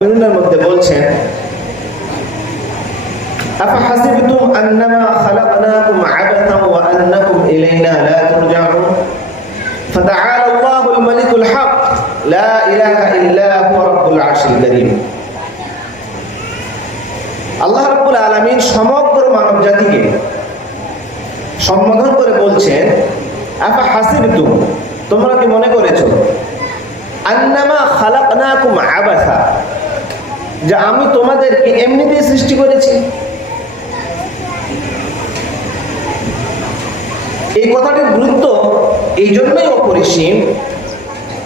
মুমিনের মধ্যে বলছেন আফাহাসিবতুম আন্নামা খালাকনাকুম আবাথান ওয়া আন্নাকুম ইলাইনা লা তুরজাউন ফাতাআলা আল্লাহুল মালিকুল হক লা ইলাহা ইল্লা হুয়া রাব্বুল আরশিল কারীম। আল্লাহ রাব্বুল আলামিন সমগ্র মানব জাতিকে সম্বোধন করে বলছেন আফাহাসিবতুম, তোমরা কি মনে করেছো আন্নামা খালাকনাকুম আবাথা, যে আমি তোমাদেরকে এমনিতেই সৃষ্টি করেছি। এই কথাটির গুরুত্ব এই জন্যই অপরিসীম,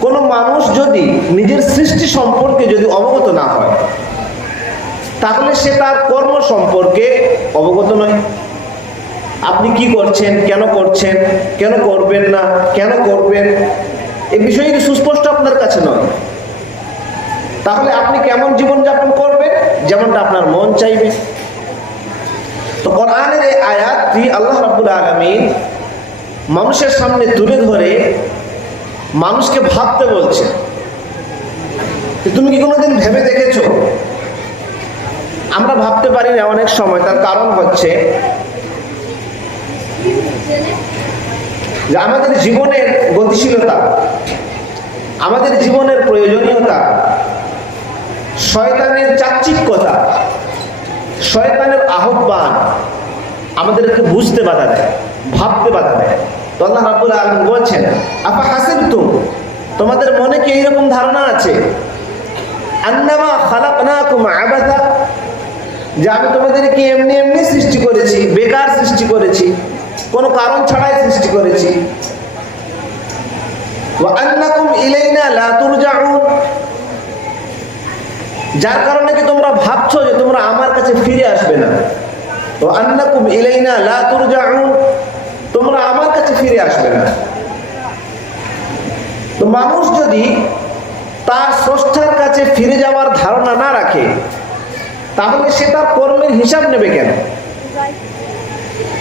কোনো মানুষ যদি নিজের সৃষ্টি সম্পর্কে যদি অবগত না হয় তাহলে সে তার কর্ম সম্পর্কে অবগত নয়। আপনি কি করছেন, কেন করছেন, কেন করবেন না, কেন করবেন, এই বিষয়টি সুস্পষ্ট আপনার কাছে নয়। তাহলে আপনি কেমন জীবনযাপন করবেন, যেমনটা আপনার মন চাইবে। তো কোরআনের এই আয়াতটি আল্লাহ রাব্বুল আলামিন মানুষের সামনে তুলে ধরে মানুষকে ভাবতে বলছে। তুমি কি কোনোদিন ভেবে দেখেছো? আমরা ভাবতে পারি না অনেক সময়। তার কারণ হচ্ছে যে আমাদের জীবনের গতিশীলতা, আমাদের জীবনের প্রয়োজনীয়তা, শয়তানের চাকচিক্যতা, শয়তানের আহ্বান আমাদেরকে বুঝতে বাধা দেয়, ভাবতে বাধা দেয়। তো আল্লাহ রাব্বুল আলামিন বলছেন আফাহাসিবতুম, তোমাদের মনে কি এইরকম ধারণা আছে আন্নামা খালাকনাকুম আবাথা, যে আমি তোমাদেরকে এমনি এমনি সৃষ্টি করেছি, বেকার সৃষ্টি করেছি, কোনো কারণ ছাড়াই সৃষ্টি করেছি। ওয়া আন্নাকুম ইলাইনা লা তুরজাউন, যার কারণে কি তোমরা ভাবছো যে তোমরা আমার কাছে ফিরে আসবে না। তো আন্নাকুম ইলাইনা লা তুরজাউন, তোমরা আমার কাছে ফিরে আসবে না। তো মানুষ যদি তার স্রষ্টার কাছে ফিরে যাওয়ার ধারণা না রাখে তাহলে সে তার কর্মের হিসাব নেবে কেন?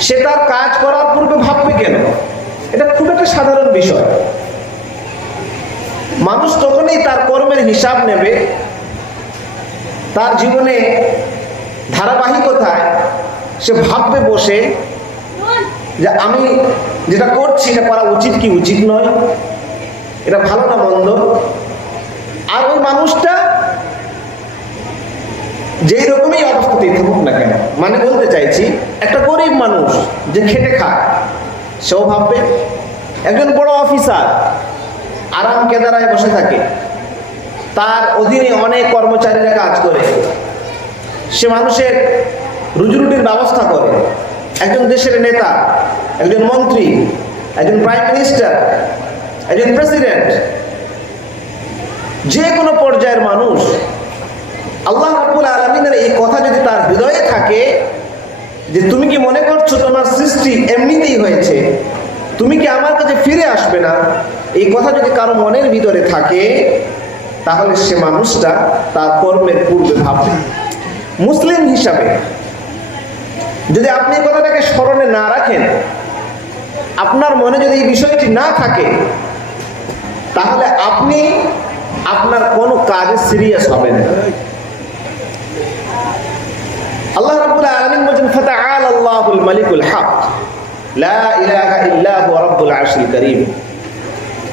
সে তার কাজ করার পূর্বে ভাববে কেন? এটা খুব একটা সাধারণ বিষয়। মানুষ তখনই তার কর্মের হিসাব নেবে তার জীবনে ধারাবাহিকতায় সে ভাববে বসে যে আমি যেটা করছি এটা করা উচিত কি উচিত নয়, এটা ভালো না মন্দ। আর ওই মানুষটা যেই রকমই অবস্থাতেই থাকুক না কেন, মানে বলতে চাইছি একটা গরিব মানুষ যে খেটে খায় সেও ভাববে, একজন বড় অফিসার আরাম কেদারায় বসে থাকে, তার অধীনে অনেক কর্মচারীরা কাজ করে, সে মানুষের রুজিরুটির ব্যবস্থা করে, একজন দেশের নেতা, একজন মন্ত্রী, একজন প্রাইম মিনিস্টার, একজন প্রেসিডেন্ট, যে কোনো পর্যায়ের মানুষ, আল্লাহ রাব্বুল আলামিনের এই কথা যদি তার হৃদয়ে থাকে যে তুমি কি মনে করছো তোমার সৃষ্টি এমনিতেই হয়েছে, তুমি কি আমার কাছে ফিরে আসবে না, এই কথা যদি কারো মনের ভিতরে থাকে তাহলে সে মানুষটা তার কর্মের পূর্বে ভাববে। মুসলিম হিসাবে যদি আপনি এই কথাটাকে স্মরণে না রাখেন, আপনার মনে যদি এই বিষয়টি না থাকে তাহলে আপনি আপনার কোনো কাজে সিরিয়াস হবেন না। আল্লাহ রাব্বুল আলামিন বলেন ফাতাআলা আল্লাহুল মালিকুল হক লা ইলাহা ইল্লা হুয়া রাব্বুল আরশিল কারীম।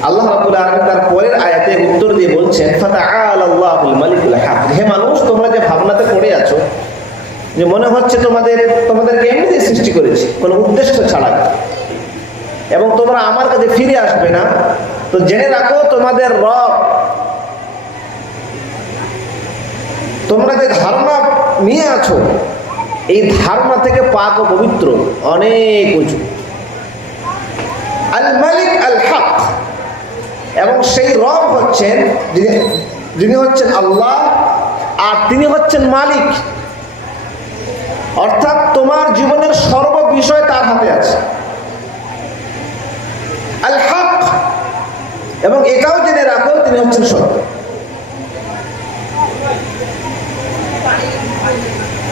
আল্লাহ রাব্বুল আলামিন তার পরের আয়াতে উত্তর দিয়ে বলছেন ফাতাআলা আল্লাহুল মালিকুল হক, হে মানুষ তোমরা যে ভাবনাতে পড়ে আছো যে মনে হচ্ছে তোমাদেরকে এমনিতেই সৃষ্টি করেছি কোনো উদ্দেশ্য ছাড়া এবং তোমরা আমার কাছে ফিরে আসবে না, তো জেনে রাখো তোমাদের রব তোমরা যে ধারণা নিয়ে আছো এই ধারণা থেকে পাক ও পবিত্র, অনেক উঁচু। আল মালিক আল হক, এবং সেই রব হচ্ছেন যিনি হচ্ছেন আল্লাহ, আর তিনি হচ্ছেন মালিক, অর্থাৎ তোমার জীবনের সর্ব বিষয় তার হাতে আছে। আল হক, এবং এটাও জেনে রাখো তিনি হচ্ছেন সত্য।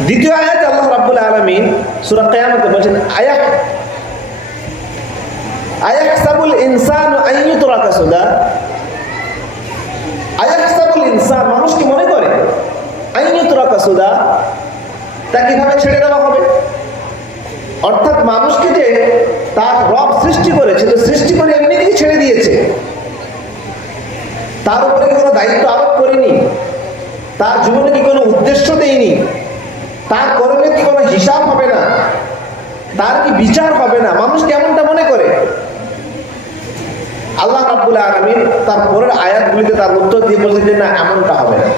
দ্বিতীয় আয়াতে আল্লাহ রাব্বুল আলামিন সূরা কিয়ামতে বলেন আয়াহসাবুল ইনসানু আন ইউতরাকা সুদা, আয়াহসাবুল ইনসান, মানুষ কি মনে করে মাসুদা, তা কিভাবে ছেড়ে দেওয়া হবে? অর্থাৎ মানুষকে যে তার রব সৃষ্টি করেছে, তো সৃষ্টি করে এমনিতেই ছেড়ে দিয়েছে, তার উপরে কি কোনো দায়িত্ব আরোপ করিনি, তার জীবনে কি কোনো উদ্দেশ্য দেয়নি, তার কর্মের কি কোনো হিসাব হবে না, তার কি বিচার হবে না? মানুষ কেমনটা মনে করে? আল্লাহ রাব্বুল আলামিন তার পরের আয়াতগুলিতে তার উত্তর দিয়ে বলছেন যে না, এমনটা হবে না।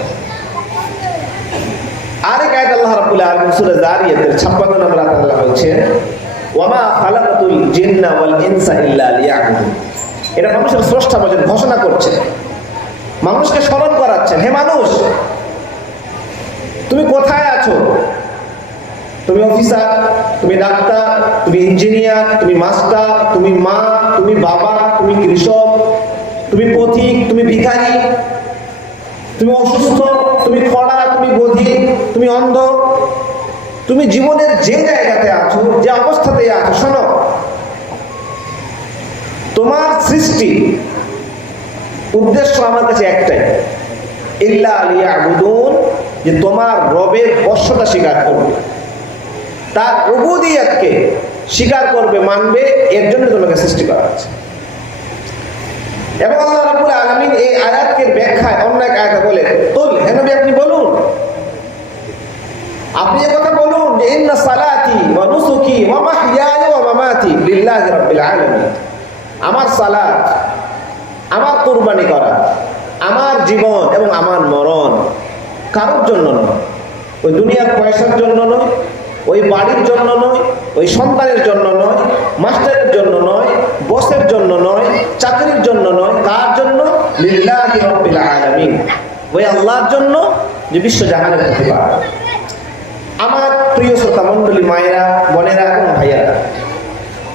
আরেক আয়াত আল্লাহ রাব্বুল আলামিন সূরা যারিয়াতের 56 নম্বর আয়াতে আল্লাহ বলছেন, ওয়ামা খালাকাতুল জিন্না ওয়াল ইনসা ইল্লা লিয়াবুদুন। এটা মানুষের স্রষ্টা বলেন, ঘোষণা করছেন, মানুষকে স্মরণ করাচ্ছেন, হে মানুষ, তুমি কোথায় আছো? তুমি অফিসার, তুমি ডাক্তার, তুমি ইঞ্জিনিয়ার, তুমি মাস্টার, তুমি মা, তুমি বাবা, তুমি কৃষক, তুমি পথিক, তুমি ভিখারি, তুমি অসুস্থ, তুমি খরা, তুমি বধির, তুমি অন্ধ, তুমি জীবনের যে জায়গাতে আছো, যে অবস্থাতে আছো, শোনো, তোমার সৃষ্টি উদ্দেশ্য আমার কাছে একটাই, ইল্লা লিয়াবুদুন, যে তোমার রবের বশ্যতা স্বীকার করবে, তার উবুদিয়তকে স্বীকার করবে, মানবে, এর জন্য তোমাকে সৃষ্টি করা হয়েছে। এবং আল্লাহ রাব্বুল আলামিন এই আয়াতের ব্যাখ্যায় অন্য এক আয়াতে বলেন, কুল, হে নবী আপনি বলুন, আপনি এই কথা বলুন যে ইন্না সালাতি ওয়া নুসুকি ওয়া মাহইয়ায়া ওয়া মামাতি লিল্লাহি রাব্বিল আলামিন। আমার সালাত, আমার কুরবানি করা, আমার জীবন এবং আমার মরণ কারোর জন্য নয়, ওই দুনিয়ার পয়সার জন্য নয়, ওই বাড়ির জন্য নয়, ওই সন্তানের জন্য নয়, মাস্টারের জন্য নয়, বসের জন্য নয়, চাকরির জন্য নয়, কার জন্য? লিল্লাহি রাব্বিল আলামিন, ওই আল্লাহর জন্য যে বিশ্ব জাহানের প্রতিপালক। আমার প্রিয় শ্রোতা মণ্ডলী, মায়েরা, বোনেরা এবং ভাইয়ারা,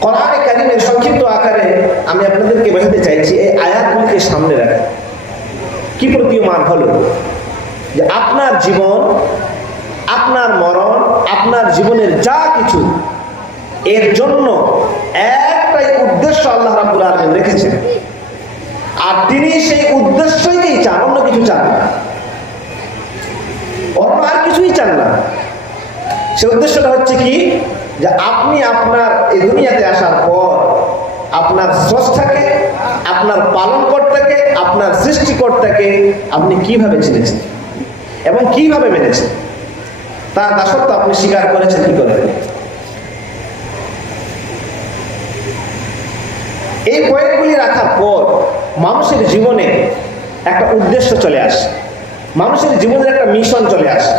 কোরআনে কারীমের সংক্ষিপ্ত আকারে আমি আপনাদেরকে বোঝাতে চাইছি, এই আয়াতগুলিকে সামনে রাখা কি প্রতীয়মান হলো যে আপনার জীবন, আপনার মরণ, আপনার জীবনের যা কিছু, এর জন্য একটাই উদ্দেশ্য আল্লাহ রাব্বুল আলামিন রেখেছেন, আর তিনি সেই উদ্দেশ্যই চান, অন্য কিছু চান না, অন্য আর কিছুই চান না। সেই উদ্দেশ্যটা হচ্ছে কি, যে আপনি আপনার এই দুনিয়াতে আসার পর আপনার স্রষ্টাকে, আপনার পালনকর্তাকে, আপনার সৃষ্টিকর্তাকে আপনি কিভাবে চিনেছেন এবং কিভাবে মেনেছেন, তার দাসত্ব আপনি স্বীকার করেছেন কি করে। এই পয়েন্টগুলি রাখার পর মানুষের জীবনে একটা উদ্দেশ্য চলে আসে, মানুষের জীবনের একটা মিশন চলে আসে।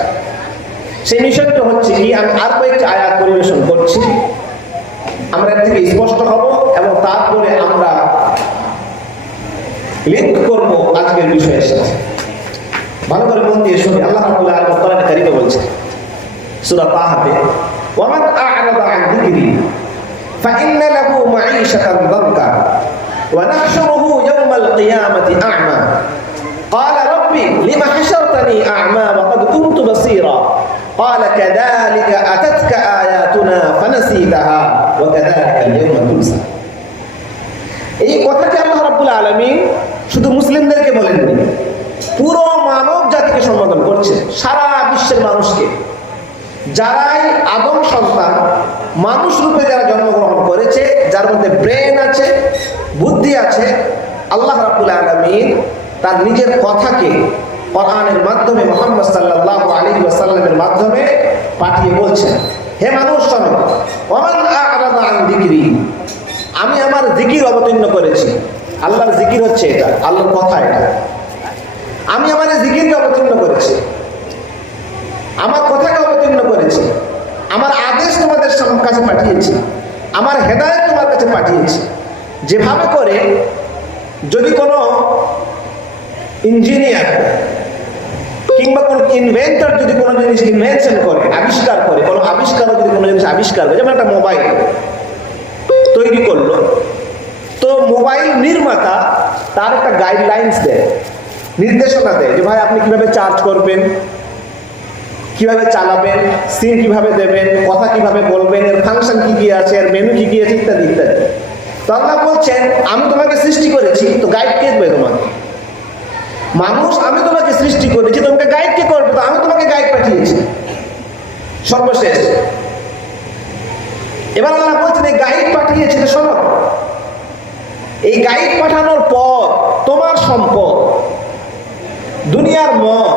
সেই মিশনটা হচ্ছে কি, আমি আর কয়েকটি আয়াত পরিবেশন করছি, আমরা এর থেকে স্পষ্ট হব এবং তারপরে আমরা লিঙ্ক করব আজকের বিষয়ের সাথে। ভালো করে মন দিয়ে শুনি। আল্লাহ রাব্বুল আলামিন কোরআনে কারীমে বলছেন, সূরা তাহাতে, ওয়া মান আ'রাদা আন যিকরি ফাইন্না লাহু মাঈশাতান দানকা ওয়া নাহশুরুহু ইয়াওমাল কিয়ামাতি আ'মা ক্বালা রাব্বি লিমা হাশারতানি আ'মা ওয়া ক্বাদ কুনতু বাসীরা ক্বালা কাযালিকা আতাতকা আয়াতুনা ফানাসীতাহা ওয়া কাযালিকা আল-ইয়াওমা তুনসা। এই কথাটি আল্লাহ রাব্বুল আলামিন শুধু মুসলিমদেরকে বলেননি, পুরো মানব জাতিকে সম্বোধন করছে, সারা বিশ্বের মানুষকে, যারাই আদম সন্তান, মানুষ রূপে যারা জন্মগ্রহণ করেছে, যার মধ্যে ব্রেন আছে, বুদ্ধি আছে, আল্লাহ রাব্বুল আলামিন তার নিজের কথাকে কোরআনের মাধ্যমে, মুহাম্মদ সাল্লাল্লাহু আলাইহি ওয়াসাল্লামের মাধ্যমে পাঠিয়ে বলছেন, হে মানুষ শোনো, ওমান আ'রাদা আন যিকরি, আমি আমার জিকির অবতীর্ণ করেছি। আল্লাহর জিকির হচ্ছে এটা, আল্লাহর কথা এটা। আমি আমার জিকিরকে অবতীর্ণ করেছি, আমার কথাকে অবতীর্ণ করেছি, আমার আদেশ তোমাদের কাছে পাঠিয়েছি, আমার হেদায়েত তোমার কাছে পাঠিয়েছি। যেভাবে করে যদি কোনো ইঞ্জিনিয়ার কিংবা কোনো ইনভেন্টর যদি কোনো জিনিস ইনভেনশন করে, আবিষ্কার করে, কোনো আবিষ্কার যদি কোনো জিনিস আবিষ্কার করে, যেমন একটা মোবাইল তৈরি করলো, তো মোবাইল নির্মাতা তার একটা গাইডলাইন্স দেয়, নির্দেশনা দেয় যে ভাই আপনি কিভাবে চার্জ করবেন, কিভাবে চালাবেন, সিম কিভাবে দেবেন, কথা কিভাবে বলবেন, এর ফাংশন কি কি আছে, এর মেনু কি কি আছে, ইত্যাদি ইত্যাদি। তো আল্লাহ বলছেন, আমি তোমাকে সৃষ্টি করেছি, তো গাইড কে দেবে তোমাকে? মানুষ, আমি তোমাকে সৃষ্টি করেছি, তোমাকে গাইড কে করবে? তো আমি তোমাকে গাইড পাঠিয়েছি। সর্বশেষ এবার আল্লাহ বলছেন এই গাইড পাঠিয়েছে, শোনো, এই গাইড পাঠানোর পর তোমার সম্পদ, দুনিয়ার মত,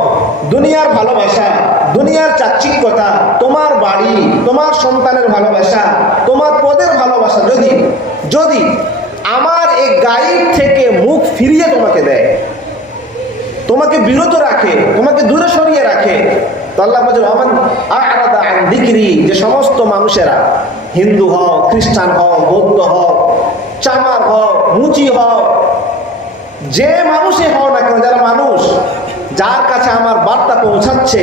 দুনিয়ার ভালোবাসা, দুনিয়ার চাকচিক্যতা, তোমার বাড়ি, তোমার সন্তানের ভালোবাসা, তোমার পদের ভালোবাসা যদি যদি আমার এই গাইড থেকে মুখ ফিরিয়ে তোমাকে দেয়, তোমাকে বিরত রাখে, তোমাকে দূরে সরিয়ে রাখে, তো আল্লাহ বলেন আমান আ'রাদা আন যিকরি, যে সমস্ত মানুষেরা হিন্দু হও, খ্রিস্টান হও, বৌদ্ধ হও, চামার হও, মুচি হও, যে মানুষই হও না কেন, যারা মানুষ যার কাছে আমার বার্তা পৌঁছাচ্ছে,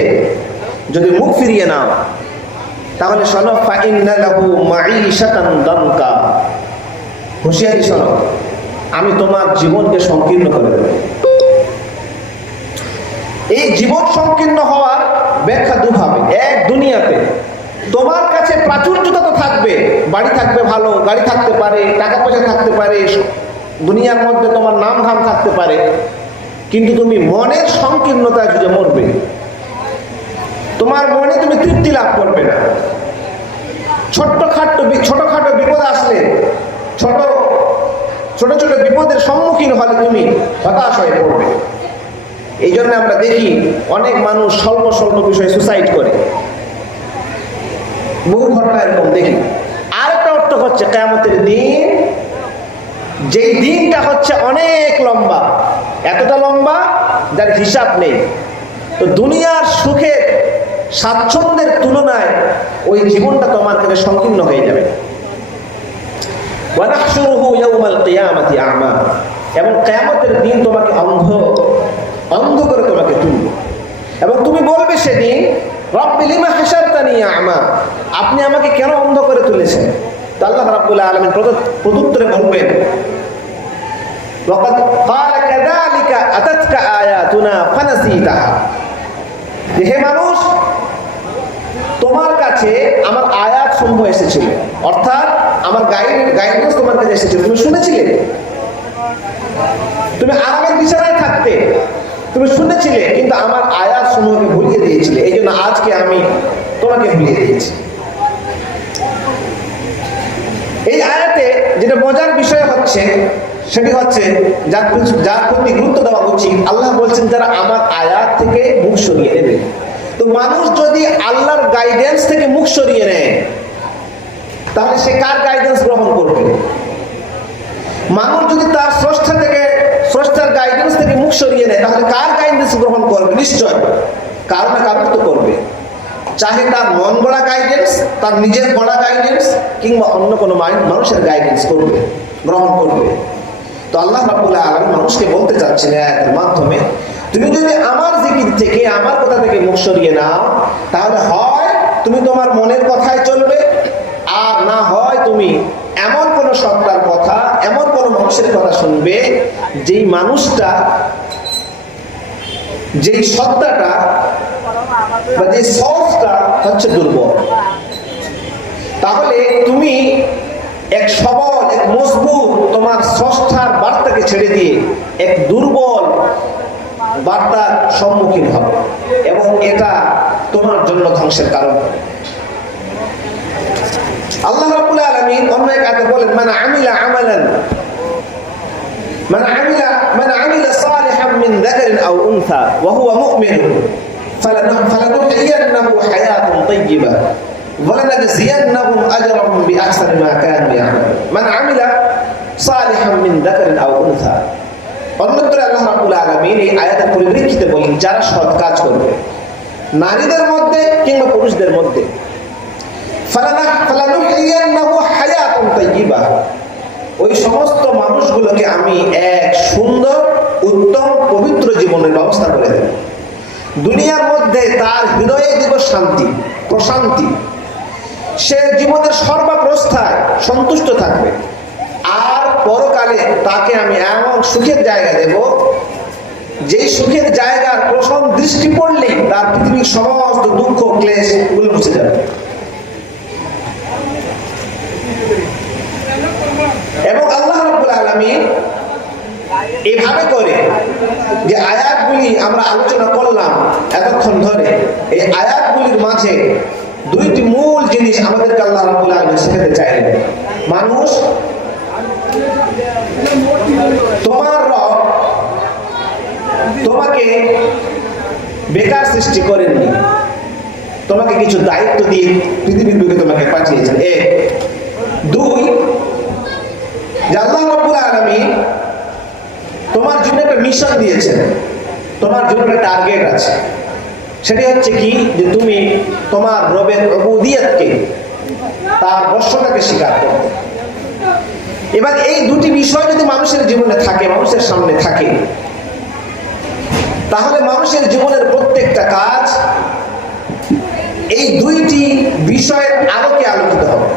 যদি মুখ ফিরিয়ে নাও, তাহলে শোনো ফাইন্না লাহু মাঈশাতান দানকা, হুঁশিয়ারি শোনো, আমি তোমার জীবনকে সংকীর্ণ করে দেব। এই জীবন সংকীর্ণ হওয়ার ব্যাখ্যা দুভাবে। এক, দুনিয়াতে তোমার কাছে প্রাচুর্যতা তো থাকবে, বাড়ি থাকবে ভালো, গাড়ি থাকতে পারে, টাকা পয়সা থাকতে পারে, দুনিয়ার মধ্যে তোমার নাম ধাম থাকতে পারে, কিন্তু তুমি মনের সংকীর্ণতায় যুঝে মরবে। তোমার মনে তুমি তৃপ্তি লাভ করবে না। ছোটখাটো বিপদ আসলে, ছোট ছোট বিপদের সম্মুখীন হলে তুমি হতাশ হয়ে পড়বে। এই জন্য আমরা দেখি অনেক মানুষ স্বল্প বিষয়ে সুসাইড করে, বহু ঘটনা এরকম দেখি। আরেকটা অর্থ হচ্ছে কিয়ামতের দিন, যেই দিনটা হচ্ছে অনেক লম্বা, এতটা লম্বা যার হিসাব নেই। তো দুনিয়ার সুখের স্বাচ্ছন্দ্যের তুলনায় ওই জীবনটা তোমার কাছে সংকীর্ণ হয়ে যাবে। ওয়া নাহশুরুহু ইয়াওমাল কিয়ামাতি আ'মা, এবং কিয়ামতের দিন তোমাকে অন্ধ করে তোমাকে তুলবে, এবং তুমি বলবে সেদিন রব্বি লিমা হাশারতানি আ'মা, আপনি আমাকে কেন অন্ধ করে তুলেছেন? তো আল্লাহ রাব্বুল আলামিন প্রত্যুত্তরে বলবেন ওয়াকাদ ক্বালা কাযালিকা আতাতকা আয়াতুনা ফানাসিতাহা, হে মানুষ, তোমার কাছে আমার আয়াত সমূহ এসেছিল, অর্থাৎ আমার গাইডেন্স তোমার কাছে এসেছিল, তুমি শুনেছিলে, তুমি আরামের বিছানায় থাকতে, তুমি শুনেছিলে, কিন্তু আমার আয়াত সমূহকে ভুলিয়ে দিয়েছিলে, এই জন্য আজকে আমি তোমাকে ভুলিয়ে দিয়েছি। এই আয়াতে যেটা মজার বিষয় হচ্ছে, সেটি হচ্ছে যার প্রতি গুরুত্ব দেওয়া উচিত, আল্লাহ বলছেন যারা আমার আয়াত থেকে মুখ সরিয়ে নেবে। তো মানুষ যদি আল্লাহর গাইডেন্স থেকে মুখ সরিয়ে নেয়, তাহলে সে কার গাইডেন্স গ্রহণ করবে? মানুষ যদি তার স্রষ্টার গাইডেন্স থেকে মুখ সরিয়ে নেয়, তাহলে কার গাইডেন্স গ্রহণ করবে? নিশ্চয় কারো না কারো তো করবে, চাহে তার মন গড়া গাইডেন্স, তার নিজের গড়া গাইডেন্স, কিংবা অন্য কোনো মানুষের গাইডেন্স গ্রহণ করবে। তো আল্লাহ রাব্বুল আলামিন মানুষকে বলতে চাচ্ছেন আয়াতের মাধ্যমে, তুমি যদি আমার জিকির থেকে, আমার কথা থেকে মুখ সরিয়ে নাও, তাহলে হয় তুমি তোমার মনের কথায় চলবে, আর না হয় তুমি এমন কোন সত্তার কথা, এমন কোন মানুষের কথা শুনবে, যেই মানুষটা, যেই সত্তাটা বা যে সোর্সটা হচ্ছে দুর্বল। তাহলে তুমি এক সবল, এক মজবুত তোমার স্রষ্টার বার্তাকে ছেড়ে দিয়ে এক দুর্বল বার্তার সম্মুখীন হবে, এবং এটা তোমার জন্য ধ্বংসের কারণ হবে। আল্লাহ রাব্বুল আলামিন অন্য এক আয়াতে বলেন মান আমিলা সালিহান মিন যাকারিন আও উনসা ওয়া হুয়া মুমিন ফালানুহইয়ান্নাহু হায়াতান তাইয়্যিবা ওয়া লানাজজিয়ান্নাহুম আজরাহুম বিআহসানি মা কানু ইয়া'মালুন। মান আমিলা সালিহান মিন যাকারিন আও উনসা, অন্যত্র আল্লাহ রাব্বুল আলামিন এই আয়াতের পরিপ্রেক্ষিতে বলেন যারা সৎ কাজ করবে, নারীদের মধ্যে কিংবা পুরুষদের মধ্যে, ফালানুহইয়ান্নাহু হায়াতান তাইয়্যিবা, ওই সমস্ত মানুষগুলোকে আমি এক সুন্দর, উত্তম, পবিত্র জীবনের ব্যবস্থা করে দেব। দুনিয়ার মধ্যে তার হৃদয়ে দিব শান্তি, প্রশান্তি, সে জীবনের সর্বাবস্থায় সন্তুষ্ট থাকবে, আর পরকালে তাকে আমি এমন সুখের জায়গা দেব, যেই সুখের জায়গার প্রথম দৃষ্টি পড়লেই তার পৃথিবীর সমস্ত দুঃখ ক্লেশ গুলো মুছে যাবে। এবং আল্লাহ রাব্বুল আলামিন এভাবে করে যে আয়াতগুলি আমরা আলোচনা করলাম এতক্ষণ ধরে, এই আয়াতগুলির মাঝে দুইটি মূল জিনিস আমাদেরকে আল্লাহ রাব্বুল আলামিন শেখাতে চাইলেন। মানুষ, তোমার রব তোমাকে বেকার সৃষ্টি করেননি, তোমাকে কিছু দায়িত্ব দিয়ে পৃথিবীর বুকে তোমাকে পাঠিয়েছেন। এক। দুই, যে আল্লাহ রাব্বুল আলামিন তোমার জন্য একটা মিশন দিয়েছেন, তোমার জন্য একটা টার্গেট আছে। সেটি হচ্ছে কি, যে তুমি তোমার রবের উবুদিয়তকে, তার বর্ষতাকে স্বীকার করো। এবার এই দুটি বিষয় যদি মানুষের জীবনে থাকে, মানুষের সামনে থাকে, তাহলে মানুষের জীবনের প্রত্যেকটা কাজ এই দুইটি বিষয়ের আলোকে আলোকিত হবে।